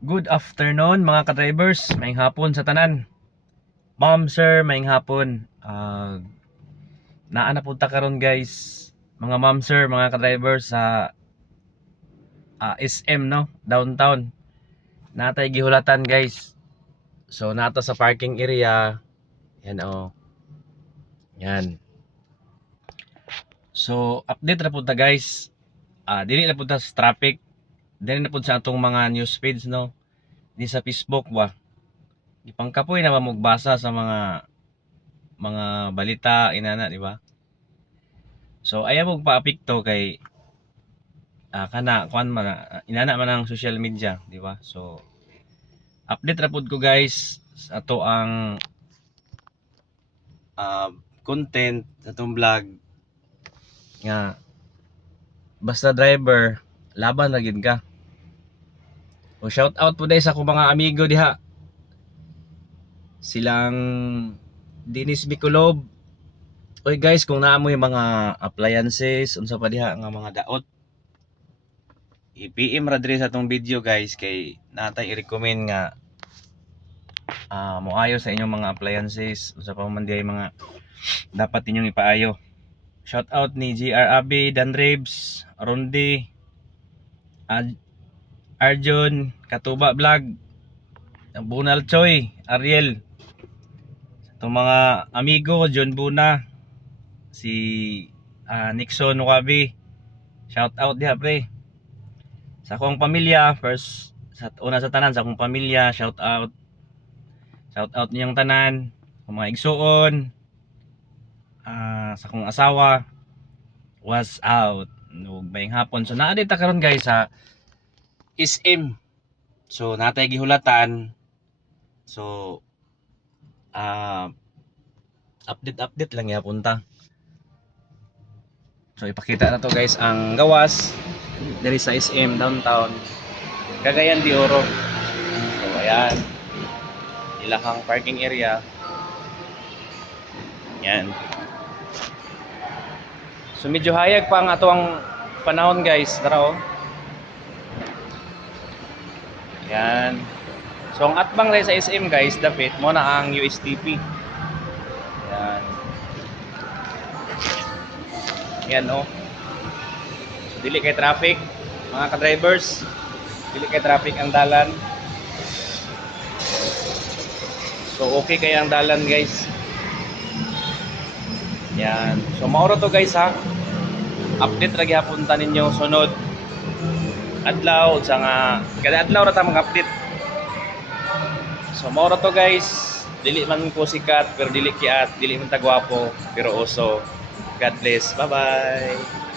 Good afternoon mga ka-drivers, maayong hapon sa tanan. Ma'am, sir, maayong hapon. Naa na punta karon guys, mga ma'am, sir, mga ka-drivers sa SM no, downtown. Natay gihulatan guys. So nato sa parking area. Yan oh. Yan. So update ra punta guys. Dili na punta sa traffic. Dili na punta sa atong mga news feeds no. Di sa Facebook ba. Ipangkapoy na magbasa sa mga balita inana, di ba? So ayaw mo paapekto kay kana kuan man inana man ang social media, di ba? So update ra pud ko guys sa ato ang content sa atong vlog nga basta driver laban ra gid ka. O shout out po dai sa akong mga amigo diha. Silang Dennis Miculob. Oy guys, kung naa mo yung mga appliances unsa pa diha nga mga daot, i-PM ra diri sa atong video guys kay natay i-recommend nga moayo sa inyong mga appliances unsa pa man diay mga dapat inyong ipaayo. Shout out ni GR Abi, Dan Rebs, Rondi, Arjun, Katuba Vlog, Bunal Choy, Ariel. Itong mga amigo, John Buna, si Nixon Nukabi. Shout out diha pre. Sa akong pamilya, first sa una sa tanan sa akong pamilya, shout out. Shout out niyong tanan, sa mga igsuon, sa akong asawa, was out. Bayang hapon. So naa dita karon guys sa SM. So natay gihulatan. So update lang ya punta. So ipakita na to guys ang gawas dari sa SM downtown Cagayan de Oro. So ayan, ilahang parking area. Yan. So medyo hayag pa ang atuang panahon guys. Tara oh. Yan. So ang atbang rin sa SM guys, dapat mo na ang USTP. Yan. Yan oh. So dili kay traffic, mga ka-drivers. Dili kay traffic ang dalan. So okay kay ang dalan guys. Yan. So mauro to guys ha. Update ra gyapon ta ninyo sunod adlaw sa nga kada adlaw ra ta mag-update. So mauro to guys. Dili man ko sikat pero dili kiat, dili man ta gwapo pero uso. God bless. Bye-bye.